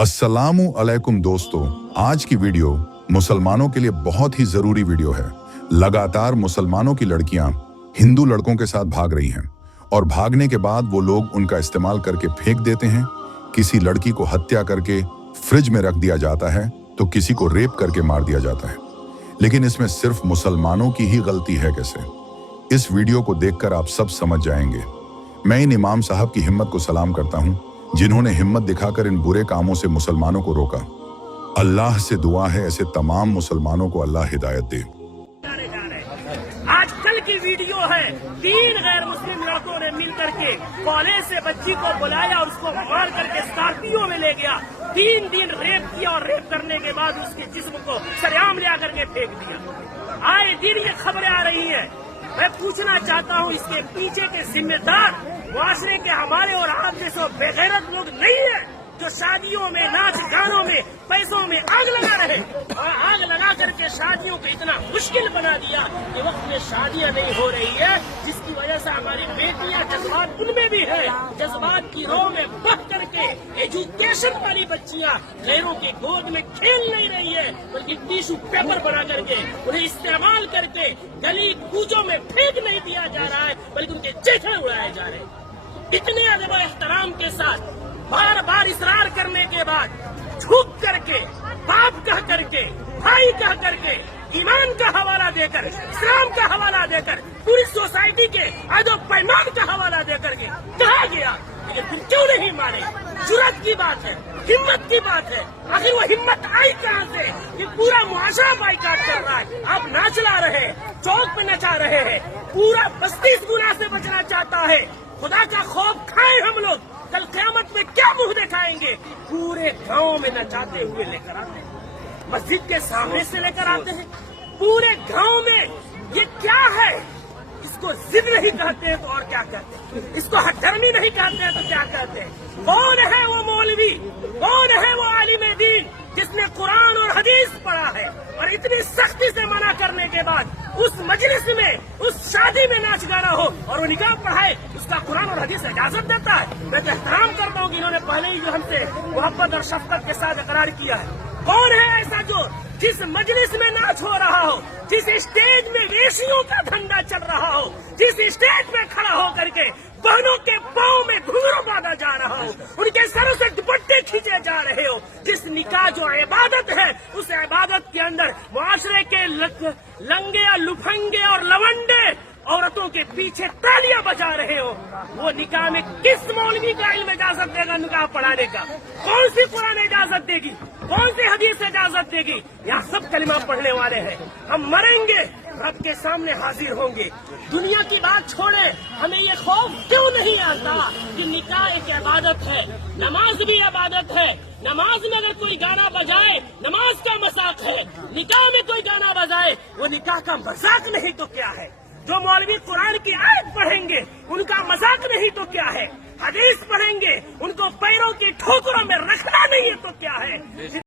अस्सलामु अलैकुम दोस्तों, आज की वीडियो मुसलमानों के लिए बहुत ही जरूरी वीडियो है। लगातार मुसलमानों की लड़कियां हिंदू लड़कों के साथ भाग रही हैं और भागने के बाद वो लोग उनका इस्तेमाल करके फेंक देते हैं। किसी लड़की को हत्या करके फ्रिज में रख दिया जाता है तो किसी को रेप करके मार दिया जाता है। लेकिन इसमें सिर्फ मुसलमानों की ही गलती है कैसे? इस वीडियो को देखकर आप सब समझ जाएंगे। मैं इन इमाम साहब की हिम्मत को सलाम करता हूं जिन्होंने हिम्मत दिखाकर इन बुरे कामों से मुसलमानों को रोका। अल्लाह से दुआ है ऐसे तमाम मुसलमानों को अल्लाह हिदायत दे। आजकल की वीडियो है, 3 गैर मुस्लिम लड़कों ने मिलकर के कॉलेज से बच्ची को बुलाया और उसको मार करके स्कॉर्पियो में ले गया। 3 दिन रेप किया और रेप करने के बाद उसके जिस्म को सरेआम ले आकर के फेंक दिया। आए दिन ये खबरें आ रही हैं। मैं पूछना चाहता हूँ, इसके पीछे के जिम्मेदार मुआशरे के हमारे और आप जैसे बेगैरत लोग नहीं है जो शादियों में, नाच गानों में, पैसों में आग लगा रहे और आग लगा करके शादियों को इतना मुश्किल बना दिया कि वक्त में शादियां नहीं हो रही है, जिसकी वजह से हमारी बेटियां जज्बात उनमें भी है, जज्बात की रो में बह करके एजुकेशन वाली बच्चियां गैरों के गोद में खेल नहीं रही है, बल्कि टिश्यू पेपर बना करके उन्हें इस्तेमाल करके गली कूचों में फेंक नहीं दिया जा रहा है, बल्कि उनके चेहरे उड़ाए जा रहे हैं। इतने अदब और एहतराम के साथ बार बार इसरार करने के बाद झुक करके, बाप कह करके, भाई कह करके, ईमान का हवाला देकर, इस्लाम का हवाला देकर, पूरी सोसाइटी के अदब पैमान का हवाला देकर के कहा गया, लेकिन फिर क्यों नहीं माने? जुर्रत की बात है, हिम्मत की बात है। आखिर वो हिम्मत आई कहाँ से कि पूरा मुआशरा बाइकाट कर रहा है? आप नाच ला रहे हैं, चौक पे नचा रहे हैं, पूरा बस्ती इस गुनाह से बचना चाहता है। खुदा का खौफ खाए हम लोग, कल क़यामत में क्या मुंह दिखाएंगे? पूरे गांव में नचाते हुए लेकर आते हैं, मस्जिद के सामने से लेकर आते हैं, पूरे गांव में। ये क्या है? इसको जिद नहीं कहते हैं तो और क्या कहते हैं? इसको हठधर्मी नहीं कहते हैं तो क्या कहते हैं? कौन है वो मौलवी, कौन है वो आलिम दीन जिसने कुरान और हदीस पढ़ा है और इतनी सख्ती से मना करने के बाद उस मजलिस में, उस शादी में नाच गाना हो और वो निकाह पढ़ाए, उसका कुरान और हदीस इजाजत देता है? मैं तो एहतराम करता हूँ कि इन्होंने पहले ही जो हमसे मोहब्बत और शफकत के साथ इकरार किया है। कौन है ऐसा जो जिस मजलिस में नाच हो रहा हो, जिस स्टेज में वेशियों का धंधा चल रहा हो, जिस स्टेज में खड़ा हो करके बहनों के पाँव में घुंघरू बांधा जा रहा हो, उनके सरों से दुपट्टे खींचे जा रहे हो, जिस निकाह जो इबादत है उस इबादत के अंदर मुआशरे के लंगे या लुफंगे और लवंडे औरतों के पीछे तालियां बजा रहे हो, वो निकाह में किस मौलवी का इल्म इजाजत देगा निकाह पढ़ाने का? कौन सी कुरान इजाजत देगी? कौन सी हदीस इजाजत देगी? यहाँ सब कलिमा पढ़ने वाले हैं। हम मरेंगे, रब के सामने हाजिर होंगे। दुनिया की बात छोड़े, हमें ये खौफ क्यों नहीं आता कि निकाह एक इबादत है, नमाज भी इबादत है। नमाज में अगर कोई गाना बजाए, नमाज का मजाक है। निकाह में कोई गाना बजाए, वो निकाह का मजाक नहीं तो क्या है? जो मौलवी कुरान की आयत पढ़ेंगे उनका मजाक नहीं तो क्या है? हदीस पढ़ेंगे, उनको पैरों की ठोकरों में रखना नहीं है तो क्या है?